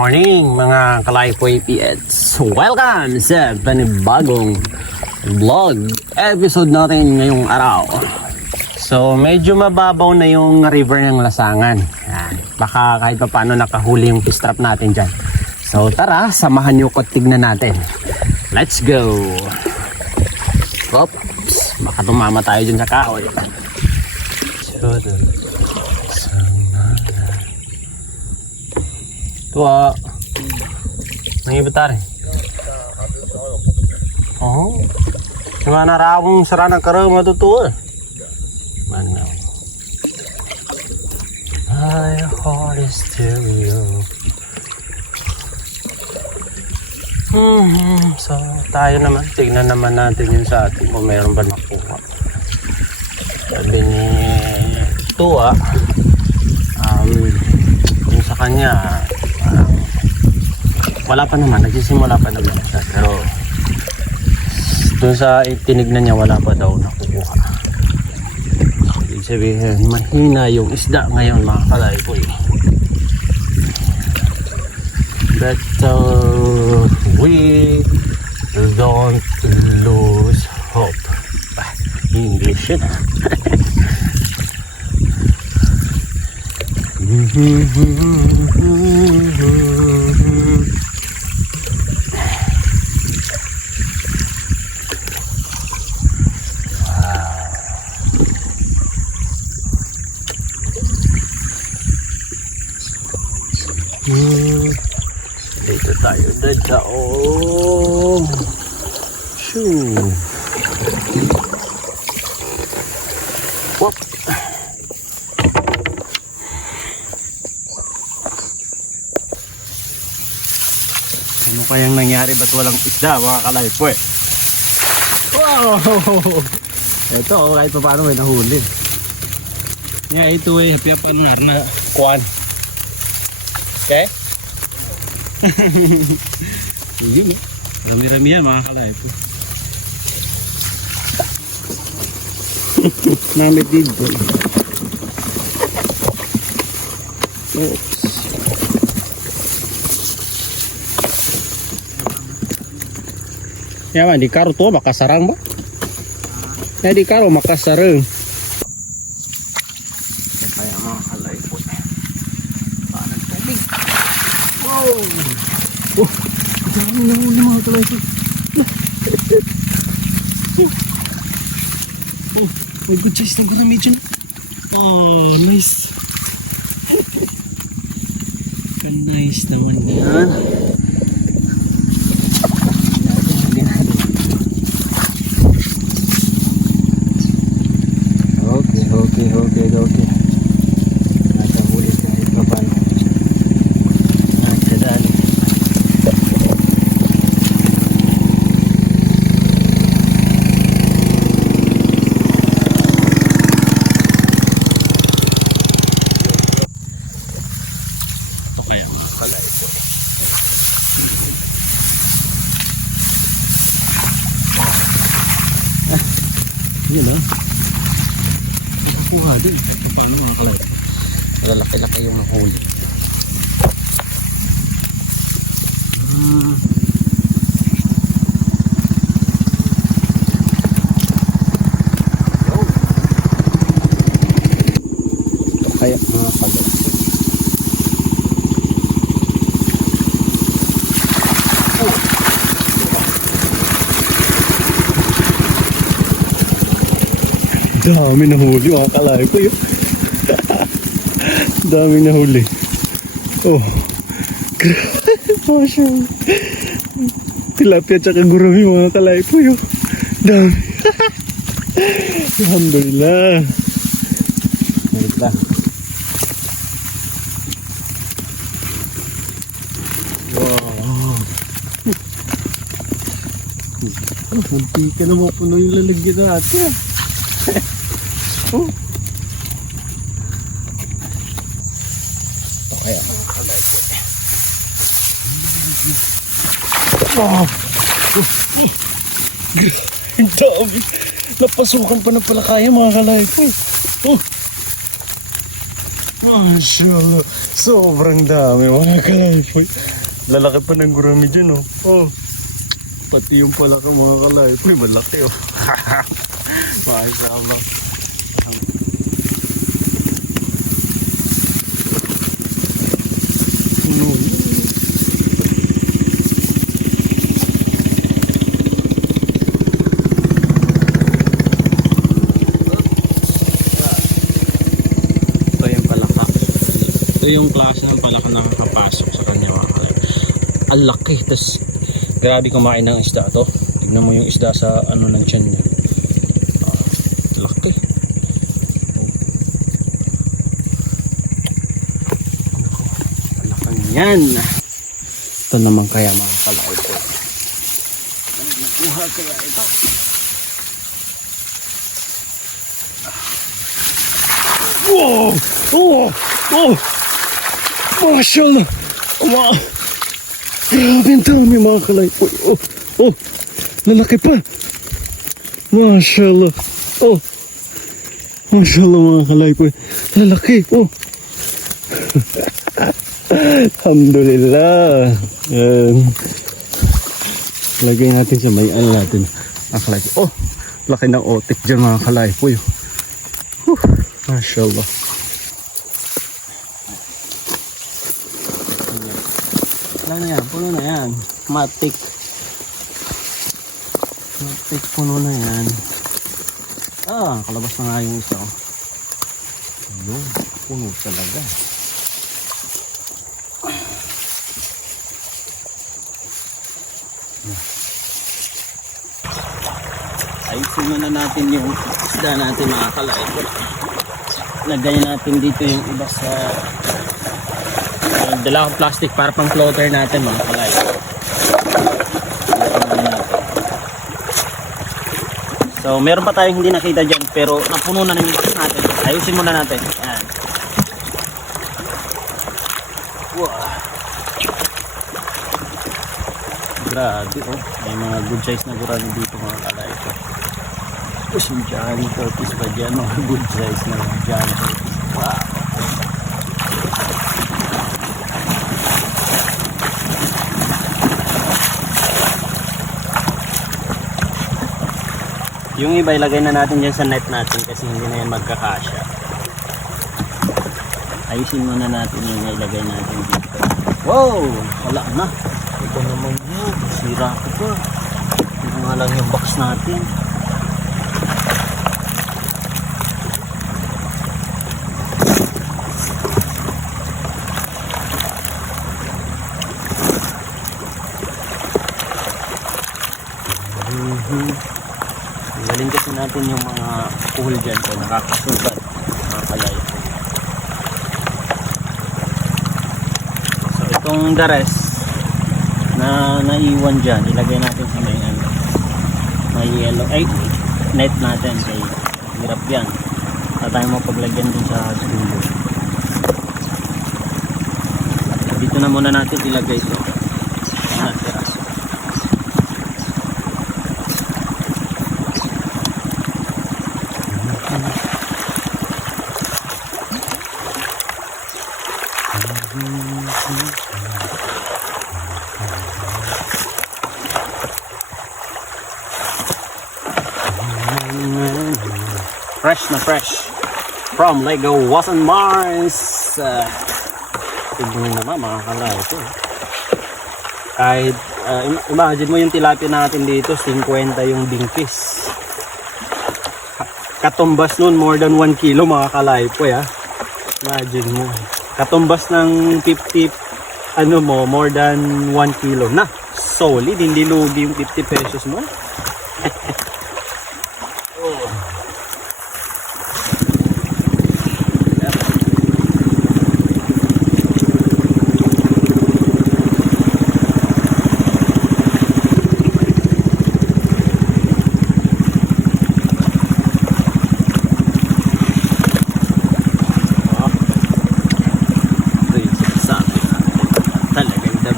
morning mga Kalaypoy PX. Welcome sa panibagong vlog episode natin ngayong araw. So medyo mababaw na yung river ng Lasangan. Yan. Baka kahit pa paano nakahuli yung fish trap natin dyan. So tara, samahan nyo ko, tignan natin. Let's go. Oops, baka tumama tayo dyan sa kahoy. Tua, nangibatari. Oh, gimana rawung serana karo matutu? Mana? My heart is stereo. So tayo naman, tignan naman natin yun sa atin kung mayroon ba nakuha. Sabi ni Tua, yung sa kanya, wala pa naman, nagsisimula pa naman siya, pero dun sa tinignan niya wala pa daw nakukuha. Ibig sabihin, mahina yung isda ngayon mga Kalaypoy. But we don't lose hope. English yun. Dito tayo dadaong. Shoo. Wop. Ano kayang nangyari? Ba't walang isda mga Kalaypoy? Wow! Ito kahit pa paano may nahuli. Nga ito happy up na kuwan. Okay? Sige, rami-rami yan mga Kalaypoy. Namit dito. Oops. Yaman, di karo to makasarang mo? Na di karo makasarang. Kaya mga Kalaypoy. Paano tubig? Wow! Oh! Dami na huli mga Kalaypoy. Oh, may good size na pala medyo. Oh, nice. Nice naman yan. Okay. Nakahuli kahit pa paano. Nakadali. Ito kaya mga Kalaypoy. Yun o. Kuha din. Paano mga Kalaypoy? Malalaki-laki yung huli. Ito kaya mga Kalaypoy. Dami na huli mga Kalaypoy. Dami na huli. Oh, grabe. Tilapia tsaka gurami mga Kalaypoy. Dami. Alhamdulillah. Wait lang. Wow. Hindi ka na mapuno yung lalagyan natin. Oh. Okay, mga Kalaypoy. Oh. Ang dami. Napasukan pa na pala kaya mga Kalaypoy. Oh. Mashallah, sobrang dami mga kalaypoy. Lalaki pa ng gurami dyan, oh. Oh. Pati yung palaki mga kalaypoy, malaki, oh. Mashallah. Ano yun? Ito yung klase ng palaka na nakakapasok sa kanya mga kalaypoy. Ang laki, tas grabe kumain ng isda to. Tignan mo yung isda sa ano ng tiyan niya. Laki. Malakang yan. Ito naman kaya mga kalaypoy. Nakuha kaya ito. Wow! Oh! Oh! Mashallah! Wow! Grabe ang dami mga kalaypoy. Oh! Oh! Lalaki pa! Mashallah! Oh! Mashallah mga kalaypoy. Lalaki! Oh! Alhamdulillah! Lagay natin sa mayan natin. Mga kalaypoy. Oh! Laki ng otik dyan mga kalaypoy. Mashallah. Wala na yan, puno na yan. Matik. Matik, puno na yan. Kalabas na nga yung isa. Yun, puno talaga. Ayusin muna natin yung isda natin mga kalaypoy. Lagay natin dito yung iba sa dala akong plastic para pang floater natin mga kalaypoy. So meron pa tayong hindi nakita dyan pero napuno na yung box natin. Ayusin muna natin. Ayan. Wow. Grabe oh. May mga good size na gurami dito mga kalaypoy. Tapos yung Johnny Tortoise pa dyan, mga good size na mga Johnny Tortoise. Wow! Yung iba ilagay na natin dyan sa net natin kasi hindi na yan magkakasya. Ayusin muna natin yung ilagay natin dito. Wow! Wala na! Ito naman yun. Sira ko pa. Ito nga lang yung box natin. Galing kasi natin yung mga pool dyan so nakakasugat mga kalaypoy. So itong dares na naiwan dyan ilagay natin sa may yellow net natin kay hirap yan na tayo mapaglagyan din sa dulo. Dito na muna natin ilagay ito natira. Fresh na fresh from Lego Wasn't Mars. Tignan naman mga kalaypoy. Kahit imagine mo yung tilapia natin dito 50 yung bingkis. Katumbas nun more than 1 kilo mga kalaypoy ha. Imagine mo. Katumbas ng 50 more than 1 kilo na. Solid, hindi lugi yung 50 pesos mo.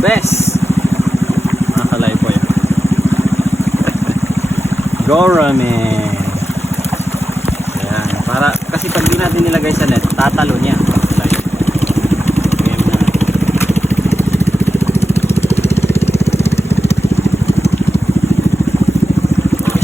Best mga kalaypoy. Gourami. Ayan, para kasi pag di natin nilagay sa net tatalo niya.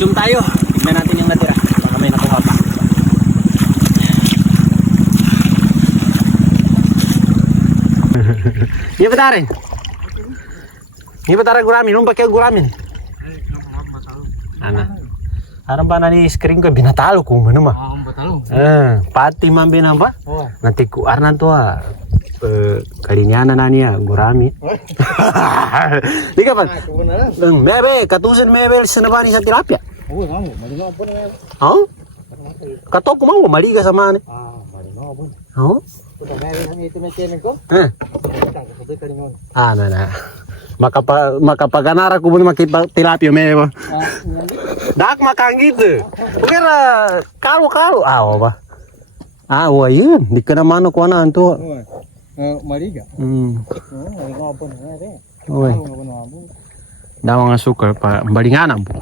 Zoom tayo. Tignan natin yung natira. Baka may nakuha pa. Iya ba tarin? Iya ba tarin guramin? Nung ba kayo guramin? Ano? Harang ba na ni-screen ko? Binatalo ko ano ma? Batalo. Pati man binamba? Oh. Nanti ku arnan to kalinya na niya gurami. Di ka pa? Mebe, katusan mebe sa nabani sa tilapia. Oo, mamo. Malinaw po na yan. Oh? Kato ko mo, maliga sa mani. Malinaw po. Oh? Kung meron ang ito na channel ko, na. Makapaganara ko mo makita tilapia mebe. Dak makangit. Pero karo-karo awa ba? Yun. Di ka naman ako na anto. Mariga. Malinaw po na yan. Uy. Daw nga sukar pa balinganan po.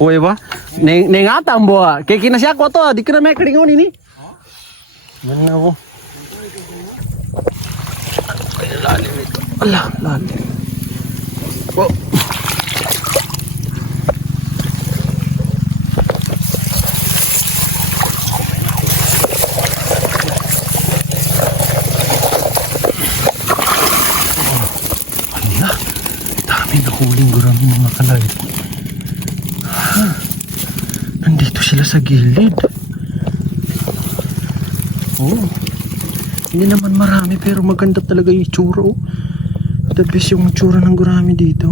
Uy ba? Nengatan bo. Kaya kinasya ko to. Di ka na may kalingon ini. Mana ako. Lalim ito. Ala, lalim. Oh. Huling gurami mga kalay. Nandito sila sa gilid. Oh. Hindi naman marami pero maganda talaga yung itsura. Oh. The best yung itsura ng gurami dito.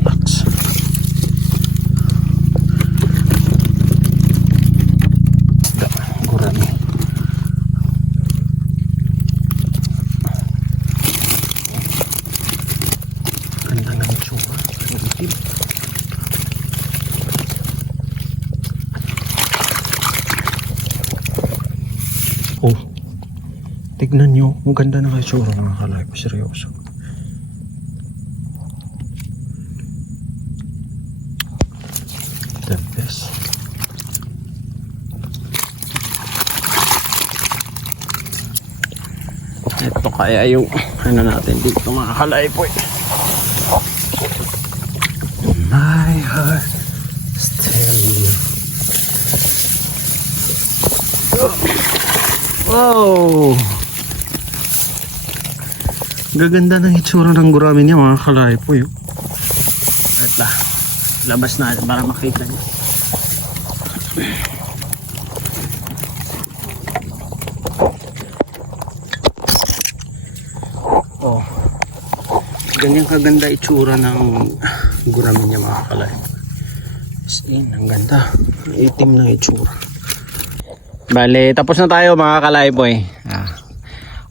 Nuts. Gurami. Oh, tignan nyo, ang ganda ng itsura mga kalay ko, seryoso. The best. Ito kaya yung ano natin dito mga kalay po. My heart is telling you. Wow! Gaganda ng itsura ng gurami niya mga kalay po yun. Wait lang. Labas na para makita niyo. Oh. Ganyan kaganda itsura ng gurami niya mga kalay. As in, ang ganda. Ang itim ng itsura. Bale, tapos na tayo mga kalaiboy.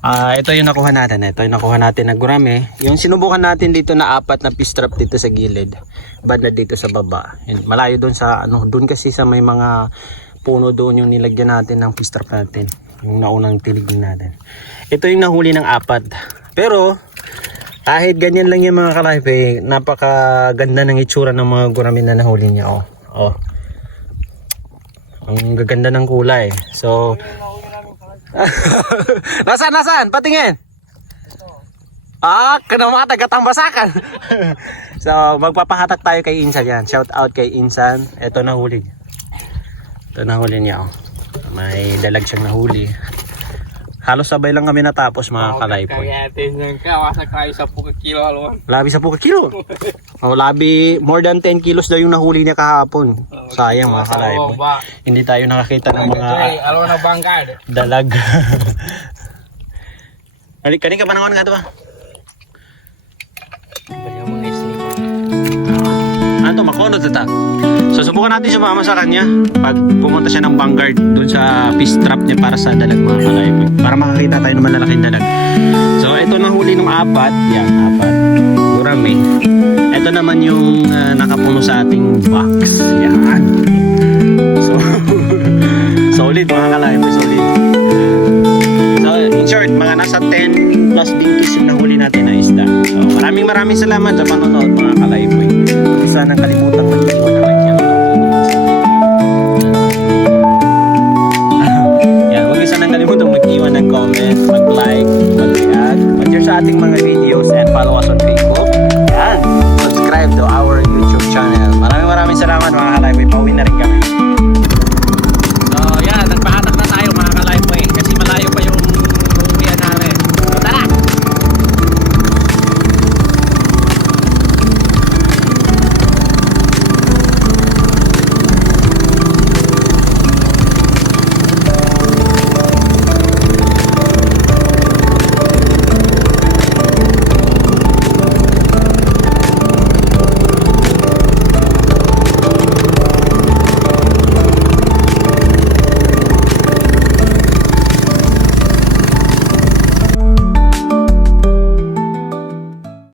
Ito yung nakuha natin. Ito yung nakuha natin na gurami. Yung sinubukan natin dito na 4 na fish trap dito sa gilid. Bad na dito sa baba. And malayo doon sa doon kasi sa may mga puno doon yung nilagyan natin ng fish trap natin. Yung naunang tiligin natin. Ito yung nahuli ng 4. Pero kahit ganyan lang yung mga kalaiboy, napakaganda ng itsura ng mga gurami na nahuli niya. Oh. Ang gaganda ng kulay. So Nasaan? Patingin. Kano mga taga-tambasakan. So magpapahatak tayo kay Insan yan. Shout out kay Insan. Ito nahuli niya. May dalag siyang nahuli. Halos sabay lang kami natapos mga kalaypoy. Labi 10 kilo. Labi more than 10 kilos daw yung nahuli niya kahapon. Sayang mga kalaypoy. Hindi tayo nakakita ng mga dalag. Kani ka panahon nga ito ba? Ano to, makonod ito. So subukan natin sumama sa kanya pag pumunta siya ng Vanguard dun sa fish trap niya para sa dalag mga kalaypoy. Para makakita tayo ng malalaking dalag. So ito nahuli ng 4. Yan, 4. Gurami. Ito naman yung nakapuno sa ating box. Yan. So solid mga kalaypoy, solid. So in short, mga nasa 10 plus dinkies yung nahuli natin na isda. So maraming salamat sa panonood mga kalaypoy. Huwag sanang kalimutan mag-iwan ng like yan. Huwag sanang kalimutan mag-iwan ng comment, mag-like, mag-react, mag-share sa ating mga videos, and follow us on Facebook. And subscribe to our YouTube channel. Maraming salamat mga kalay. Pauwi na rin